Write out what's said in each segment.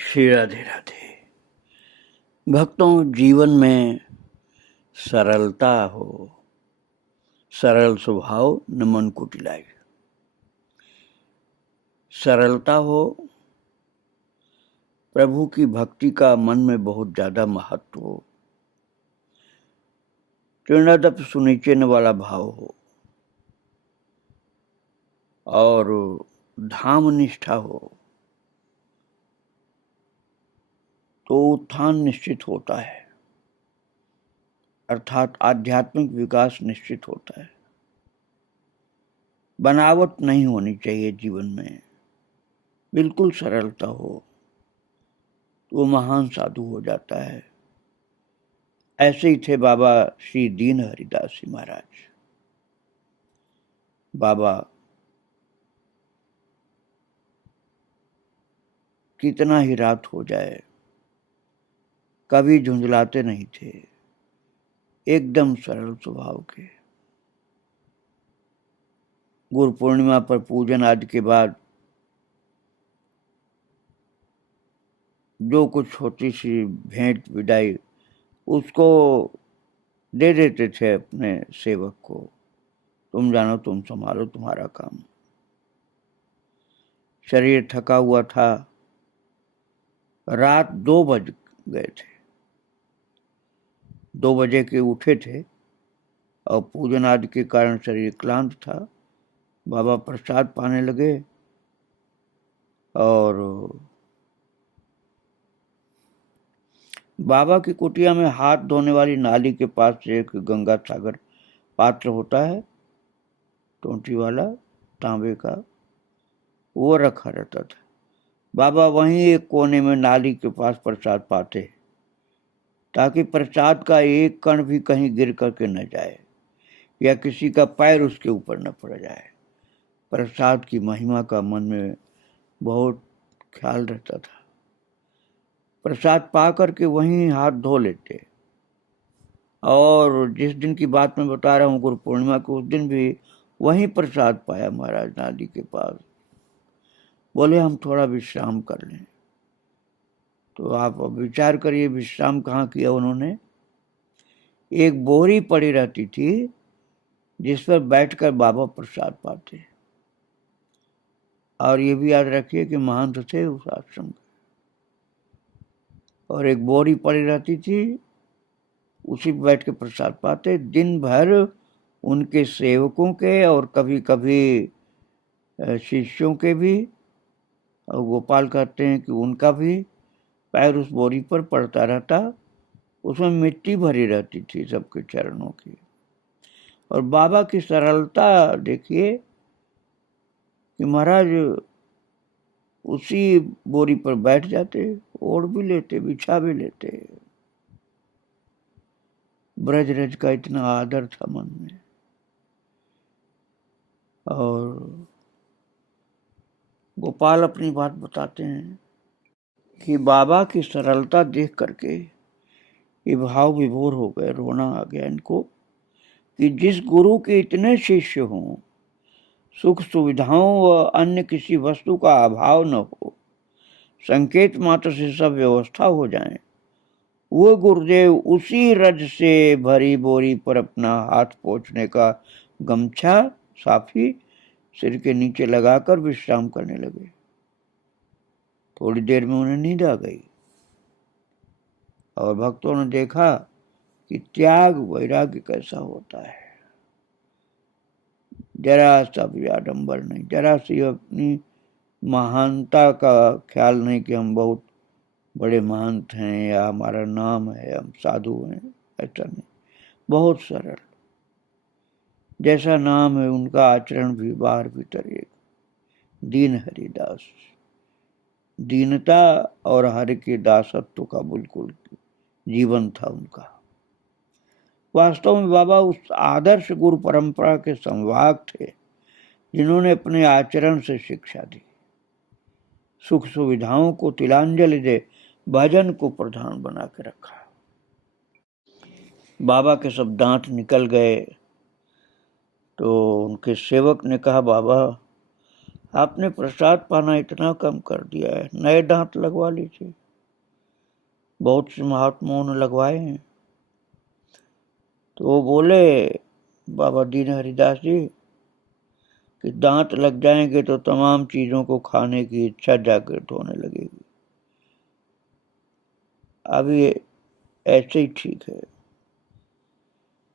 श्री राधे राधे। भक्तों, जीवन में सरलता हो, सरल स्वभाव न मन को टिलाए। सरलता हो, प्रभु की भक्ति का मन में बहुत ज्यादा महत्व हो, तृणादप सुनिचेन वाला भाव हो और धाम निष्ठा हो तो उत्थान निश्चित होता है, अर्थात आध्यात्मिक विकास निश्चित होता है। बनावट नहीं होनी चाहिए जीवन में, बिल्कुल सरलता हो तो वो महान साधु हो जाता है। ऐसे ही थे बाबा श्री दीन हरिदास जी महाराज। बाबा कितना ही रात हो जाए कभी झुंझलाते नहीं थे, एकदम सरल स्वभाव के। गुरु पूर्णिमा पर पूजन आदि के बाद जो कुछ छोटी सी भेंट विदाई उसको दे देते थे अपने सेवक को, तुम जानो, तुम संभालो, तुम्हारा काम। शरीर थका हुआ था, रात 2 बज गए थे, 2 बजे के उठे थे और पूजन आदि के कारण शरीर क्लांत था। बाबा प्रसाद पाने लगे और बाबा की कुटिया में हाथ धोने वाली नाली के पास एक गंगा सागर पात्र होता है, टोंटी वाला, तांबे का, वो रखा रहता था। बाबा वहीं एक कोने में नाली के पास प्रसाद पाते ताकि प्रसाद का एक कण भी कहीं गिर करके न जाए या किसी का पैर उसके ऊपर न पड़ जाए। प्रसाद की महिमा का मन में बहुत ख्याल रहता था। प्रसाद पा करके वहीं हाथ धो लेते। और जिस दिन की बात मैं बता रहा हूँ, गुरु पूर्णिमा के उस दिन भी वहीं प्रसाद पाया महाराज नाली के पास। बोले हम थोड़ा विश्राम कर लें। तो आप विचार करिए विश्राम कहाँ किया उन्होंने। एक बोरी पड़ी रहती थी जिस पर बैठकर बाबा प्रसाद पाते। और ये भी याद रखिए कि महंत थे उस आश्रम के, और एक बोरी पड़ी रहती थी, उसी पर बैठ के प्रसाद पाते। दिन भर उनके सेवकों के और कभी कभी शिष्यों के भी, और गोपाल कहते हैं कि उनका भी पैर उस बोरी पर पड़ता रहता। उसमें मिट्टी भरी रहती थी सबके चरणों की। और बाबा की सरलता देखिए कि महाराज उसी बोरी पर बैठ जाते, ओढ़ भी लेते, बिछा भी लेते। ब्रज रज का इतना आदर था मन में। और गोपाल अपनी बात बताते हैं कि बाबा की सरलता देख करके ये भाव विभोर हो गए, रोना आ गया इनको कि जिस गुरु के इतने शिष्य हों, सुख सुविधाओं व अन्य किसी वस्तु का अभाव न हो, संकेत मात्र से सब व्यवस्था हो जाए, वो गुरुदेव उसी रज से भरी बोरी पर अपना हाथ पोंछने का गमछा साफी सिर के नीचे लगाकर विश्राम करने लगे। थोड़ी देर में उन्हें नींद आ गई और भक्तों ने देखा कि त्याग वैराग्य कैसा होता है। जरा सा भी आडंबर नहीं, जरा सी अपनी महानता का ख्याल नहीं कि हम बहुत बड़े महंत हैं या हमारा नाम है, हम साधु हैं, ऐसा नहीं। बहुत सरल, जैसा नाम है उनका आचरण भी बाहर भीतर एक। दीन हरिदास, दीनता और हरि के दासत्व का बिल्कुल जीवन था उनका। वास्तव में बाबा उस आदर्श गुरु परंपरा के संवाहक थे जिन्होंने अपने आचरण से शिक्षा दी, सुख सुविधाओं को तिलांजलि दे भजन को प्रधान बना के रखा। बाबा के सब दांत निकल गए तो उनके सेवक ने कहा, बाबा आपने प्रसाद पाना इतना कम कर दिया है, नए दांत लगवा लीजिए। बहुत से महात्माओं ने लगवाए हैं। तो वो बोले बाबा दीन हरिदास जी कि दांत लग जाएंगे तो तमाम चीजों को खाने की इच्छा जागृत होने लगेगी। अब ये ऐसे ही ठीक है,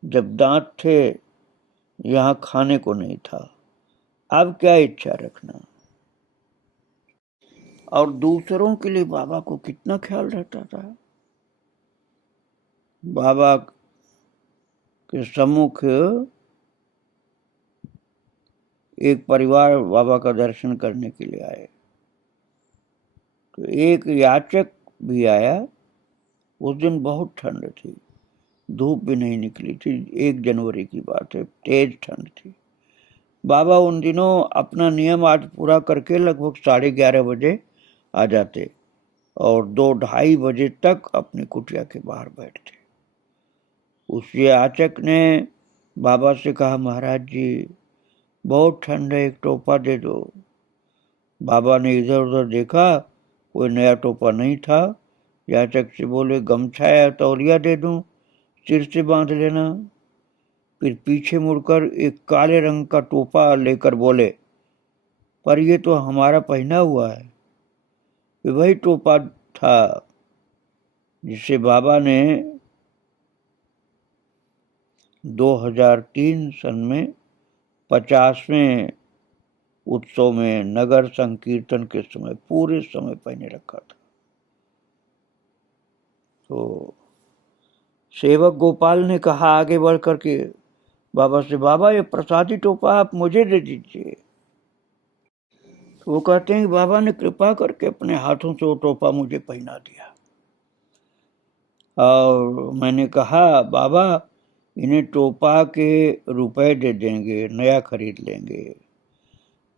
जब दांत थे यहाँ खाने को नहीं था, अब क्या इच्छा रखना। और दूसरों के लिए बाबा को कितना ख्याल रहता था। बाबा के सम्मुख एक परिवार बाबा का दर्शन करने के लिए आए, तो एक याचक भी आया। उस दिन बहुत ठंड थी, धूप भी नहीं निकली थी, 1 जनवरी की बात है, तेज ठंड थी। बाबा उन दिनों अपना नियम आज पूरा करके लगभग 11:30 बजे आ जाते और 2-2:30 बजे तक अपनी कुटिया के बाहर बैठते। उस याचक ने बाबा से कहा, महाराज जी बहुत ठंड है, एक टोपा दे दो। बाबा ने इधर उधर देखा, कोई नया टोपा नहीं था। याचक से बोले, गमछा या तौलिया दे दूं, सिर से बांध लेना। फिर पीछे मुड़कर एक काले रंग का टोपा लेकर बोले, पर ये तो हमारा पहना हुआ है। वही टोपा था जिसे बाबा ने 2003 सन में 50वें उत्सव में नगर संकीर्तन के समय पूरे समय पहने रखा था। तो सेवक गोपाल ने कहा आगे बढ़ करके बाबा से, बाबा ये प्रसादी टोपा आप मुझे दे दीजिए। तो वो कहते हैं कि बाबा ने कृपा करके अपने हाथों से वो टोपा मुझे पहना दिया। और मैंने कहा, बाबा इन्हें टोपा के रुपए दे देंगे, नया खरीद लेंगे।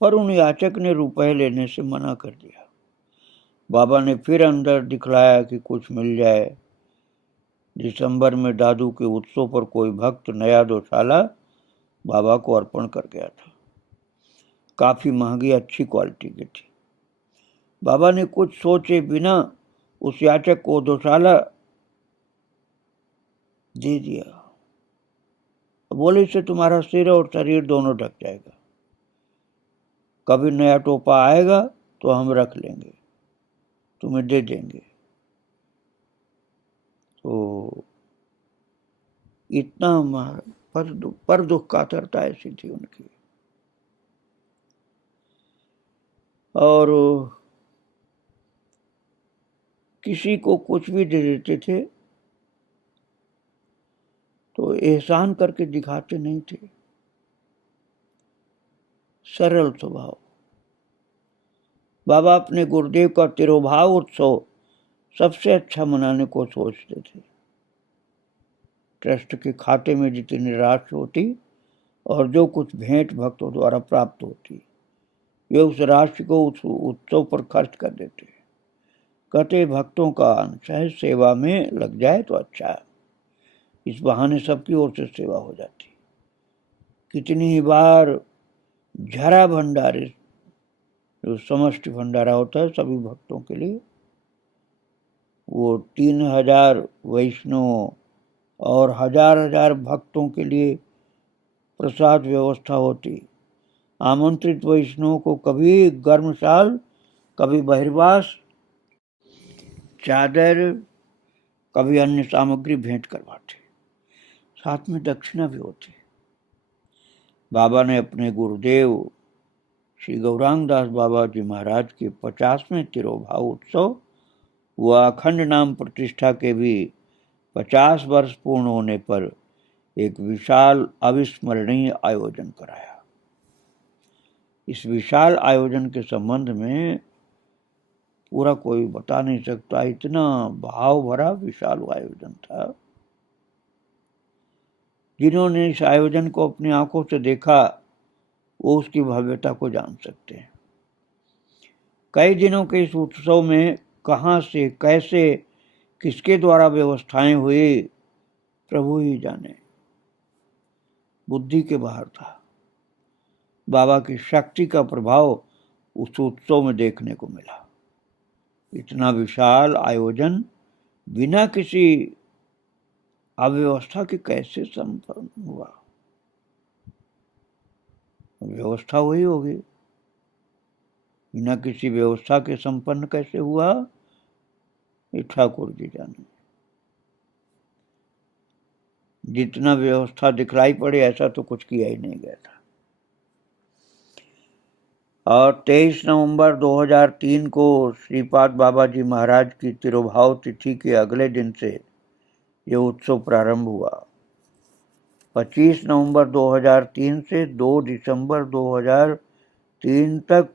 पर उन याचक ने रुपए लेने से मना कर दिया। बाबा ने फिर अंदर दिखलाया कि कुछ मिल जाए। दिसंबर में दादू के उत्सव पर कोई भक्त नया दोशाला बाबा को अर्पण कर गया था। काफी महंगी अच्छी क्वालिटी की थी। बाबा ने कुछ सोचे बिना उस याचक को दोशाला दे दिया। बोले, इससे तुम्हारा सिर और शरीर दोनों ढक जाएगा, कभी नया टोपा आएगा तो हम रख लेंगे, तुम्हें दे देंगे। तो इतना पर दुख कातरता ऐसी थी उनकी। और किसी को कुछ भी दे देते थे तो एहसान करके दिखाते नहीं थे, सरल स्वभाव। बाबा अपने गुरुदेव का तिरोभाव उत्सव सबसे अच्छा मनाने को सोचते थे। ट्रस्ट के खाते में जितनी राशि होती और जो कुछ भेंट भक्तों द्वारा प्राप्त होती, वे उस राशि को उस उत्सव पर खर्च कर देते। कहते भक्तों का अंश सेवा में लग जाए तो अच्छा है, इस बहाने सबकी ओर से सेवा हो जाती। कितनी ही बार झरा भंडारे, जो समष्टि भंडारा होता है सभी भक्तों के लिए, वो 3000 वैष्णव और 1000 भक्तों के लिए प्रसाद व्यवस्था होती। आमंत्रित वैष्णव को कभी गर्मशाल, कभी बहिर्वास, चादर, कभी अन्य सामग्री भेंट करवाते, साथ में दक्षिणा भी होती। बाबा ने अपने गुरुदेव श्री गौरांग दास बाबा जी महाराज के 50वें तिरोभाव उत्सव व अखंड नाम प्रतिष्ठा के भी 50 वर्ष पूर्ण होने पर एक विशाल अविस्मरणीय आयोजन कराया। इस विशाल आयोजन के संबंध में पूरा कोई बता नहीं सकता, इतना भाव भरा विशाल आयोजन था। जिन्होंने इस आयोजन को अपनी आंखों से देखा वो उसकी भव्यता को जान सकते हैं। कई दिनों के इस उत्सव में कहां से, कैसे, किसके द्वारा व्यवस्थाएं हुई, प्रभु ही जाने, बुद्धि के बाहर था। बाबा की शक्ति का प्रभाव उस उत्सव में देखने को मिला। इतना विशाल आयोजन बिना किसी अव्यवस्था के कैसे संपन्न हुआ? व्यवस्था वही होगी, बिना किसी व्यवस्था के संपन्न कैसे हुआ, ये ठाकुर जी जाने। जितना व्यवस्था दिखलाई पड़े ऐसा तो कुछ किया ही नहीं गया था। और 23 नवंबर 2003 को श्रीपाद बाबा जी महाराज की तिरुभाव तिथि के अगले दिन से यह उत्सव प्रारंभ हुआ। 25 नवंबर 2003 से 2 दिसंबर 2003 तक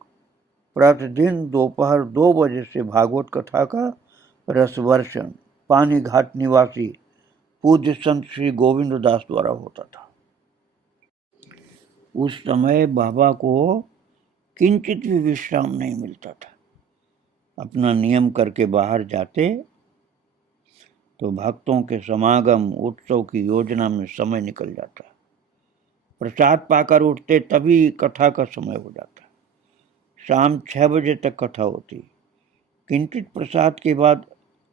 प्रतिदिन दोपहर 2 बजे से भागवत कथा का रसवर्षण पानी घाट निवासी पूज्य संत श्री गोविंद दास द्वारा होता था। उस समय बाबा को किंचित भी विश्राम नहीं मिलता था। अपना नियम करके बाहर जाते तो भक्तों के समागम उत्सव की योजना में समय निकल जाता। प्रसाद पाकर उठते तभी कथा का समय हो जाता। शाम 6 बजे तक कथा होती, किंचित प्रसाद के बाद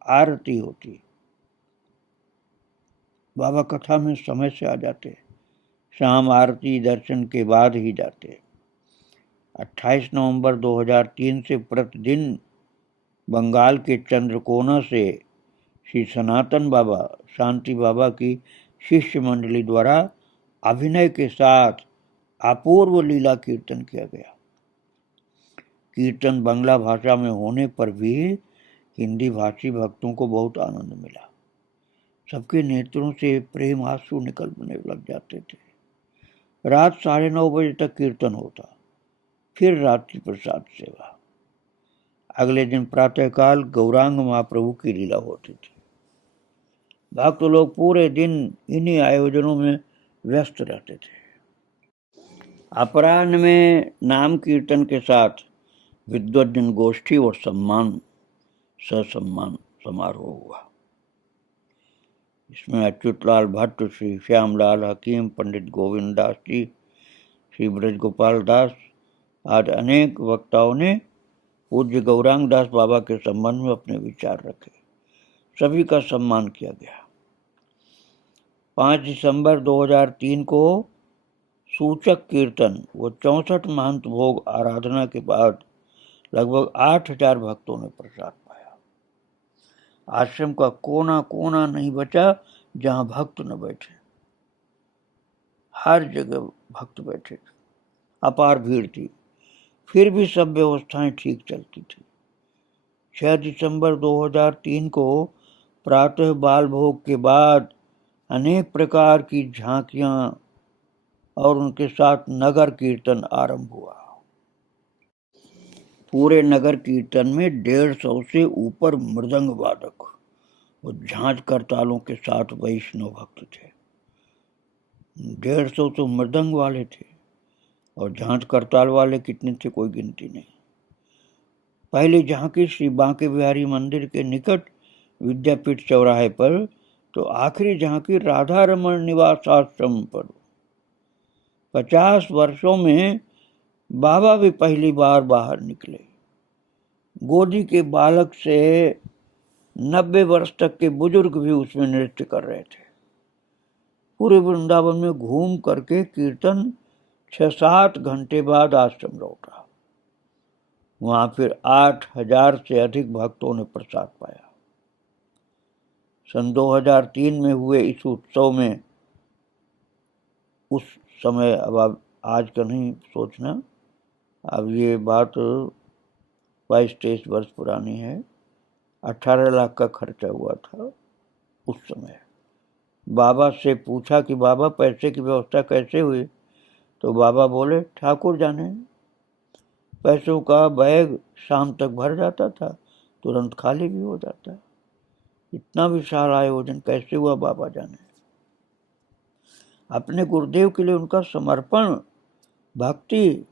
आरती होती। बाबा कथा में समय से आ जाते, शाम आरती दर्शन के बाद ही जाते। 28 नवंबर 2003 से प्रतिदिन बंगाल के चंद्रकोना से श्री सनातन बाबा शांति बाबा की शिष्य मंडली द्वारा अभिनय के साथ अपूर्व लीला कीर्तन किया गया। कीर्तन बांग्ला भाषा में होने पर भी हिंदी भाषी भक्तों को बहुत आनंद मिला। सबके नेत्रों से प्रेम आंसू निकलने लग जाते थे। रात 9:30 बजे तक कीर्तन होता, फिर रात्रि प्रसाद सेवा। अगले दिन प्रातःकाल गौरांग महाप्रभु की लीला होती थी। भक्त लोग पूरे दिन इन्हीं आयोजनों में व्यस्त रहते थे। अपराह्न में नाम कीर्तन के साथ विद्वज्जन गोष्ठी और ससम्मान समारोह हुआ। इसमें अच्युतलाल भट्ट, श्री श्यामलाल हकीम, पंडित गोविंद दास जी, श्री ब्रज गोपाल दास आदि अनेक वक्ताओं ने पूज्य गौरांग दास बाबा के संबंध में अपने विचार रखे। सभी का सम्मान किया गया। 5 दिसंबर 2003 को सूचक कीर्तन व 64 महंत भोग आराधना के बाद लगभग 8,000 भक्तों ने प्रसाद पाया। आश्रम का कोना कोना नहीं बचा जहां भक्त न बैठे। हर जगह भक्त बैठे थे। अपार भीड़ थी, फिर भी सब व्यवस्थाएं ठीक चलती थी। 6 दिसंबर 2003 को प्रातः बाल भोग के बाद अनेक प्रकार की झांकियां और उनके साथ नगर कीर्तन आरंभ हुआ। पूरे नगर कीर्तन में 150 से ऊपर मृदंग वादक और झांझ करतालों के साथ वैष्णव भक्त थे। 150 तो मृदंग वाले थे और झांझ करताल वाले कितने थे कोई गिनती नहीं। पहली झांकी श्री बांके बिहारी मंदिर के निकट विद्यापीठ चौराहे पर, तो आखिरी झांकी राधा रमन निवास आश्रम पर। 50 वर्षों में बाबा भी पहली बार बाहर निकले। गोदी के बालक से 90 वर्ष तक के बुजुर्ग भी उसमें नृत्य कर रहे थे। पूरे वृंदावन में घूम करके कीर्तन 6-7 घंटे बाद आश्रम लौटा। वहां फिर 8,000 से अधिक भक्तों ने प्रसाद पाया। सन 2003 में हुए इस उत्सव में उस समय, अब आज का नहीं सोचना, अब ये बात 22-23 वर्ष पुरानी है, 18 लाख का खर्चा हुआ था उस समय। बाबा से पूछा कि बाबा पैसे की व्यवस्था कैसे हुई, तो बाबा बोले ठाकुर जाने। पैसों का बैग शाम तक भर जाता था, तुरंत खाली भी हो जाता। इतना विशाल आयोजन कैसे हुआ बाबा जाने। अपने गुरुदेव के लिए उनका समर्पण, भक्ति,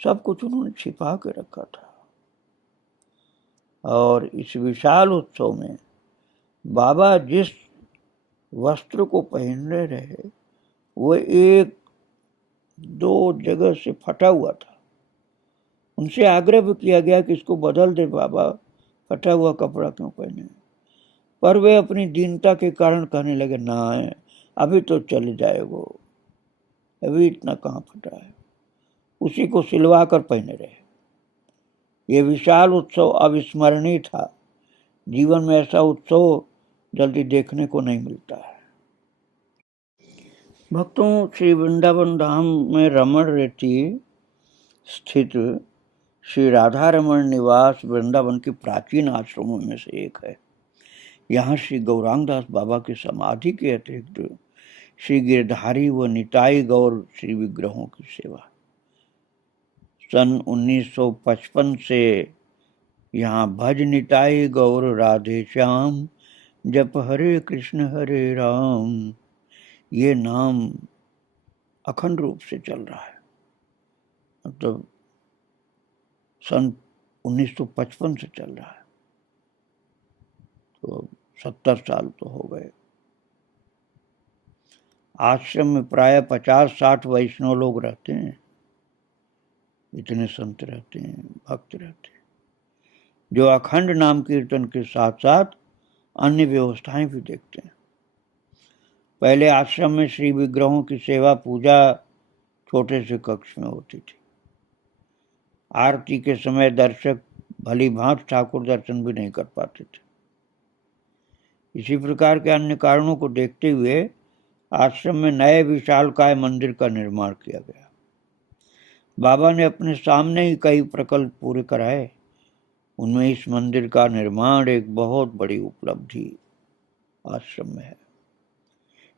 सब कुछ उन्होंने छिपा के रखा था। और इस विशाल उत्सव में बाबा जिस वस्त्र को पहने रहे वो 1-2 जगह से फटा हुआ था। उनसे आग्रह भी किया गया कि इसको बदल दे बाबा, फटा हुआ कपड़ा क्यों पहने, पर वे अपनी दीनता के कारण कहने लगे, ना अभी तो चल जाए वो, अभी इतना कहाँ फटा है, उसी को सिलवा कर पहने रहे। ये विशाल उत्सव अविस्मरणीय था। जीवन में ऐसा उत्सव जल्दी देखने को नहीं मिलता है। भक्तों, श्री वृंदावन धाम में रमण रेती स्थित श्री राधा रमण निवास वृंदावन के प्राचीन आश्रमों में से एक है। यहाँ श्री गौरांग दास बाबा की समाधि के अतिरिक्त श्री गिरधारी व निताई गौर श्री विग्रहों की सेवा सन 1955 से यहाँ भज निताई गौर राधे श्याम, जप हरे कृष्ण हरे राम, ये नाम अखंड रूप से चल रहा है। मतलब सन 1955 से चल रहा है, तो 70 साल तो हो गए। आश्रम में प्राय 50-60 वैष्णव लोग रहते हैं। इतने संत रहते हैं, भक्त रहते हैं, जो अखंड नाम कीर्तन के साथ साथ अन्य व्यवस्थाएं भी देखते हैं। पहले आश्रम में श्री विग्रहों की सेवा पूजा छोटे से कक्ष में होती थी। आरती के समय दर्शक भली भांति ठाकुर दर्शन भी नहीं कर पाते थे। इसी प्रकार के अन्य कारणों को देखते हुए आश्रम में नए विशालकाय मंदिर का निर्माण किया गया। बाबा ने अपने सामने ही कई प्रकल्प पूरे कराए। उनमें इस मंदिर का निर्माण एक बहुत बड़ी उपलब्धि आश्रम में है।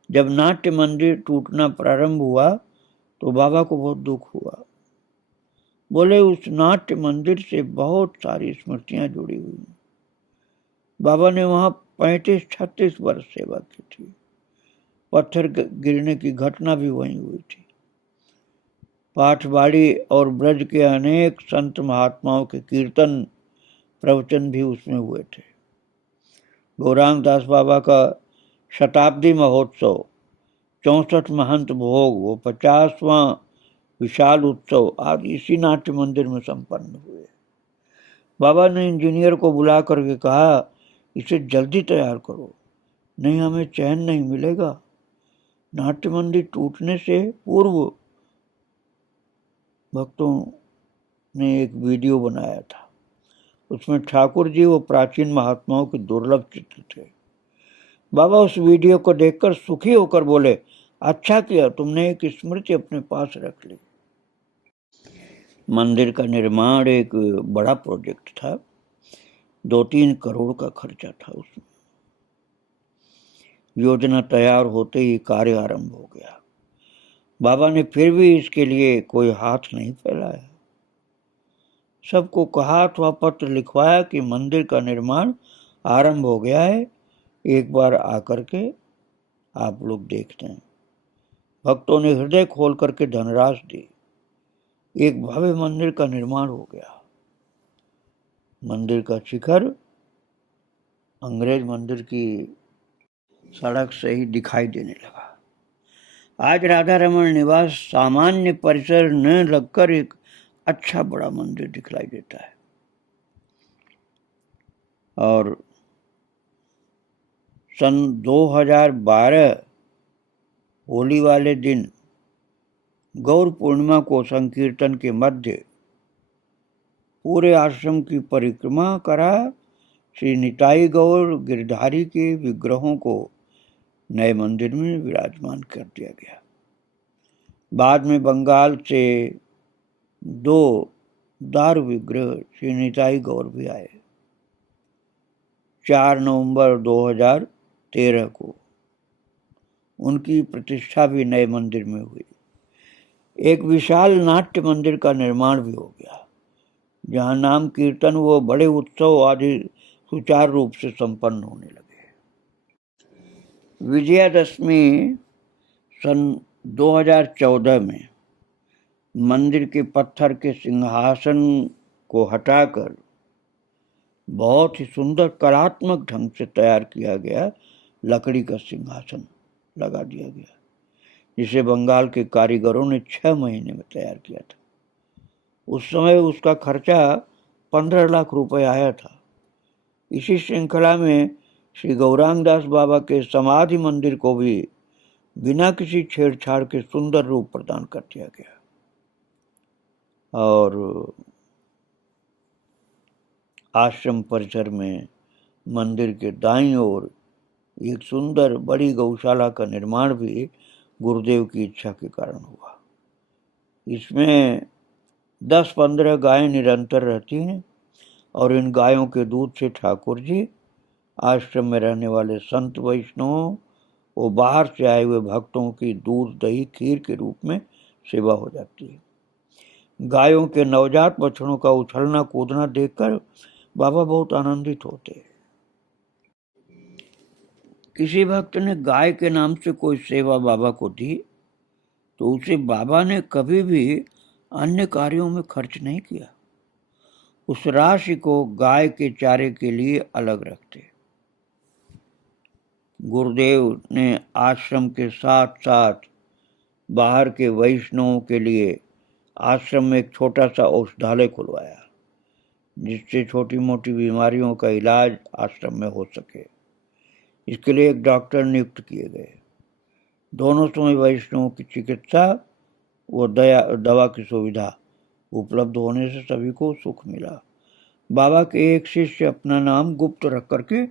जब नाट्य मंदिर टूटना प्रारंभ हुआ तो बाबा को बहुत दुख हुआ। बोले, उस नाट्य मंदिर से बहुत सारी स्मृतियां जुड़ी हुई। बाबा ने वहां 35-36 वर्ष सेवा की थी। पत्थर गिरने की घटना भी वहीं हुई थी। पाठवाड़ी और ब्रज के अनेक संत महात्माओं के कीर्तन प्रवचन भी उसमें हुए थे। गौरांग दास बाबा का शताब्दी महोत्सव, 64 महंत भोग, वो 50वां विशाल उत्सव आज इसी नाट्य मंदिर में संपन्न हुए। बाबा ने इंजीनियर को बुला करके कहा, इसे जल्दी तैयार करो, नहीं हमें चैन नहीं मिलेगा। नाट्य मंदिर टूटने से पूर्व भक्तों ने एक वीडियो बनाया था। उसमें ठाकुर जी व प्राचीन महात्माओं के दुर्लभ चित्र थे। बाबा उस वीडियो को देखकर सुखी होकर बोले, अच्छा किया तुमने एक स्मृति अपने पास रख ली। मंदिर का निर्माण एक बड़ा प्रोजेक्ट था। 2-3 करोड़ का खर्चा था उसमें। योजना तैयार होते ही कार्य आरंभ हो गया। बाबा ने फिर भी इसके लिए कोई हाथ नहीं फैलाया। सबको कहा अथवा पत्र लिखवाया कि मंदिर का निर्माण आरंभ हो गया है, एक बार आकर के आप लोग देखते हैं। भक्तों ने हृदय खोल करके धनराशि दी। एक भव्य मंदिर का निर्माण हो गया। मंदिर का शिखर अंग्रेज मंदिर की सड़क से ही दिखाई देने लगा। आज राधा रमण निवास सामान्य परिसर न लगकर एक अच्छा बड़ा मंदिर दिखलाई देता है। और सन 2012 होली वाले दिन गौर पूर्णिमा को संकीर्तन के मध्य पूरे आश्रम की परिक्रमा करा श्री निताई गौर गिरधारी के विग्रहों को नए मंदिर में विराजमान कर दिया गया। बाद में बंगाल से 2 दारू विग्रह श्री निताई गौर भी आए। 4 नवंबर 2013 को उनकी प्रतिष्ठा भी नए मंदिर में हुई। एक विशाल नाट्य मंदिर का निर्माण भी हो गया, जहां नाम कीर्तन व बड़े उत्सव आदि सुचारू रूप से संपन्न होने लगे। विजयादशमी सन 2014 में मंदिर के पत्थर के सिंहासन को हटाकर बहुत ही सुंदर कलात्मक ढंग से तैयार किया गया लकड़ी का सिंहासन लगा दिया गया, जिसे बंगाल के कारीगरों ने 6 महीने में तैयार किया था। उस समय उसका खर्चा 15 लाख रुपए आया था। इसी श्रृंखला में श्री गौरांग दास बाबा के समाधि मंदिर को भी बिना किसी छेड़छाड़ के सुंदर रूप प्रदान कर दिया गया और आश्रम परिसर में मंदिर के दाईं ओर एक सुंदर बड़ी गौशाला का निर्माण भी गुरुदेव की इच्छा के कारण हुआ। इसमें 10-15 गायें निरंतर रहती हैं और इन गायों के दूध से ठाकुर जी, आश्रम में रहने वाले संत वैष्णवों और बाहर से आए हुए भक्तों की दूध दही खीर के रूप में सेवा हो जाती है। गायों के नवजात बछड़ों का उछलना कूदना देखकर बाबा बहुत आनंदित होते हैं। किसी भक्त ने गाय के नाम से कोई सेवा बाबा को दी तो उसे बाबा ने कभी भी अन्य कार्यों में खर्च नहीं किया। उस राशि को गाय के चारे के लिए अलग रखते। गुरुदेव ने आश्रम के साथ साथ बाहर के वैष्णवों के लिए आश्रम में एक छोटा सा औषधालय खुलवाया जिससे छोटी मोटी बीमारियों का इलाज आश्रम में हो सके। इसके लिए एक डॉक्टर नियुक्त किए गए। दोनों समय वैष्णवों की चिकित्सा व दवा की सुविधा उपलब्ध होने से सभी को सुख मिला। बाबा के एक शिष्य अपना नाम गुप्त रख करके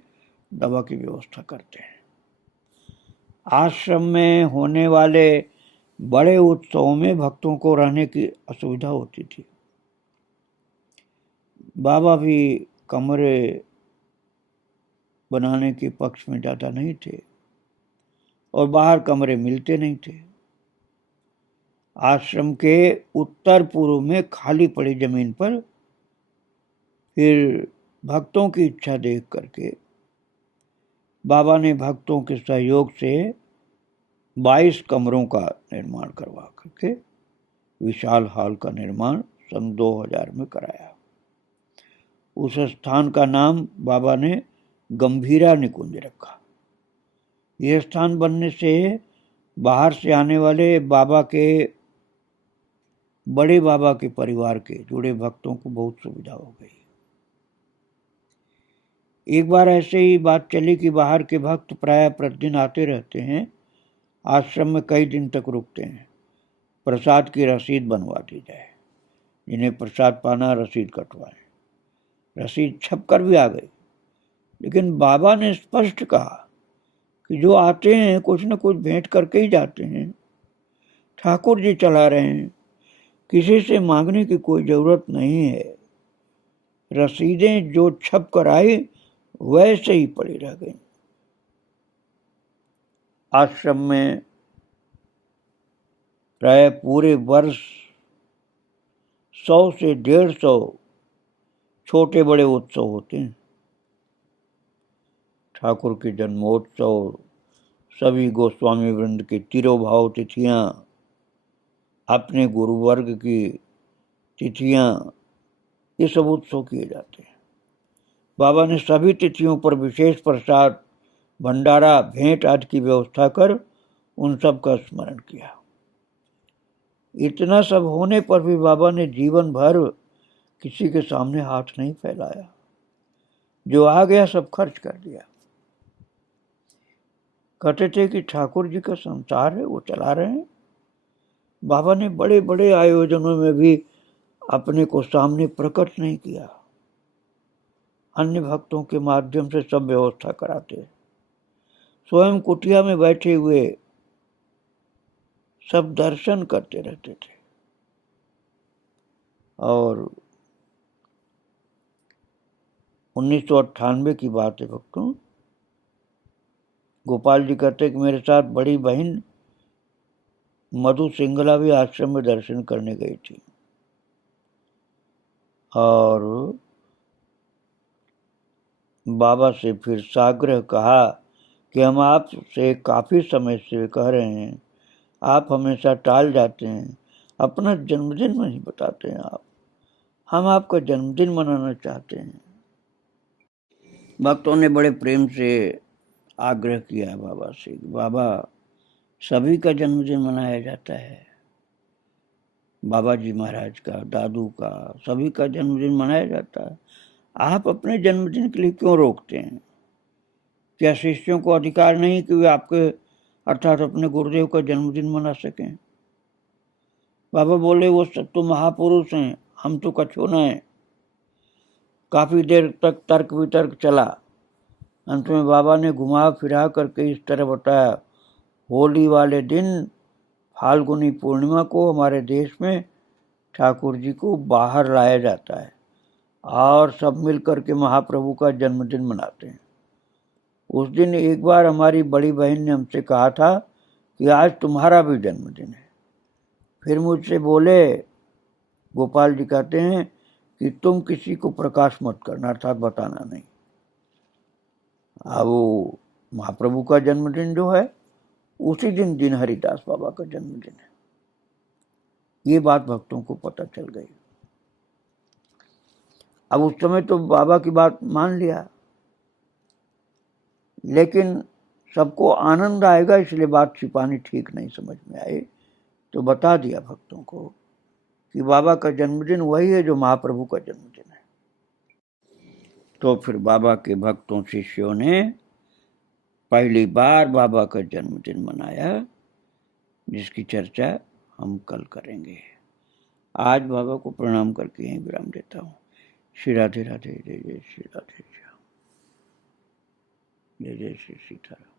दवा की व्यवस्था करते हैं। आश्रम में होने वाले बड़े उत्सवों में भक्तों को रहने की असुविधा होती थी। बाबा भी कमरे बनाने के पक्ष में ज़्यादा नहीं थे और बाहर कमरे मिलते नहीं थे। आश्रम के उत्तर पूर्व में खाली पड़ी जमीन पर फिर भक्तों की इच्छा देख करके बाबा ने भक्तों के सहयोग से 22 कमरों का निर्माण करवा करके विशाल हॉल का निर्माण सन 2000 में कराया। उस स्थान का नाम बाबा ने गंभीरा निकुंज रखा। यह स्थान बनने से बाहर से आने वाले बड़े बाबा के परिवार के जुड़े भक्तों को बहुत सुविधा हो गई। एक बार ऐसे ही बात चली कि बाहर के भक्त प्राय प्रतिदिन आते रहते हैं, आश्रम में कई दिन तक रुकते हैं। प्रसाद की रसीद बनवा दी जाए। जिन्हें प्रसाद पाना रसीद कटवाए। रसीद छपकर भी आ गई, लेकिन बाबा ने स्पष्ट कहा कि जो आते हैं कुछ न कुछ भेंट करके ही जाते हैं। ठाकुर जी चला रहे हैं, किसी से मांगने की कोई जरूरत नहीं है। रसीदें जो छप कर आई वैसे ही पड़ी रह गई। आश्रम में प्राय पूरे वर्ष 100 से 150 छोटे बड़े उत्सव होते हैं। ठाकुर के जन्मोत्सव, सभी गोस्वामी वृंद की तिरोभाव तिथियां, अपने गुरुवर्ग की तिथियां, ये सब उत्सव किए जाते हैं। बाबा ने सभी तिथियों पर विशेष प्रसाद, भंडारा, भेंट आदि की व्यवस्था कर उन सब का स्मरण किया। इतना सब होने पर भी बाबा ने जीवन भर किसी के सामने हाथ नहीं फैलाया। जो आ गया सब खर्च कर दिया। कहते थे कि ठाकुर जी का संसार है, वो चला रहे हैं। बाबा ने बड़े बड़े आयोजनों में भी अपने को सामने प्रकट नहीं किया। अन्य भक्तों के माध्यम से सब व्यवस्था कराते। स्वयं कुटिया में बैठे हुए सब दर्शन करते रहते थे। और 1998 की बात है भक्तों, गोपाल जी कहते कि मेरे साथ बड़ी बहन मधु सिंगला भी आश्रम में दर्शन करने गई थी और बाबा से फिर साग्रह कहा कि हम आपसे काफ़ी समय से कह रहे हैं, आप हमेशा टाल जाते हैं, अपना जन्मदिन नहीं बताते हैं आप, हम आपका जन्मदिन मनाना चाहते हैं। भक्तों ने बड़े प्रेम से आग्रह किया बाबा से, बाबा सभी का जन्मदिन मनाया जाता है, बाबा जी महाराज का, दादू का, सभी का जन्मदिन मनाया जाता है। आप अपने जन्मदिन के लिए क्यों रोकते हैं? क्या शिष्यों को अधिकार नहीं कि वे आपके अर्थात अपने गुरुदेव का जन्मदिन मना सकें? बाबा बोले वो सब तो महापुरुष हैं, हम तो कछुआ हैं। काफी देर तक तर्क वितर्क चला। अंत में बाबा ने घुमा फिरा करके इस तरह बताया, होली वाले दिन फाल्गुनी पूर्णिमा को हमारे देश में ठाकुर जी को बाहर लाया जाता है और सब मिलकर के महाप्रभु का जन्मदिन मनाते हैं। उस दिन एक बार हमारी बड़ी बहन ने हमसे कहा था कि आज तुम्हारा भी जन्मदिन है। फिर मुझसे बोले, गोपाल जी कहते हैं कि तुम किसी को प्रकाश मत करना, अर्थात बताना नहीं। अब वो महाप्रभु का जन्मदिन जो है उसी दिन हरिदास बाबा का जन्मदिन है। ये बात भक्तों को पता चल गई। अब उस समय तो बाबा की बात मान लिया, लेकिन सबको आनंद आएगा इसलिए बात छिपानी ठीक नहीं समझ में आई, तो बता दिया भक्तों को कि बाबा का जन्मदिन वही है जो महाप्रभु का जन्मदिन है। तो फिर बाबा के भक्तों शिष्यों ने पहली बार बाबा का जन्मदिन मनाया, जिसकी चर्चा हम कल करेंगे। आज बाबा को प्रणाम करके यहीं विराम देता हूँ। श्री राधे राधे, जय जय श्री राधे श्याम, जय जय श्री सीताराम।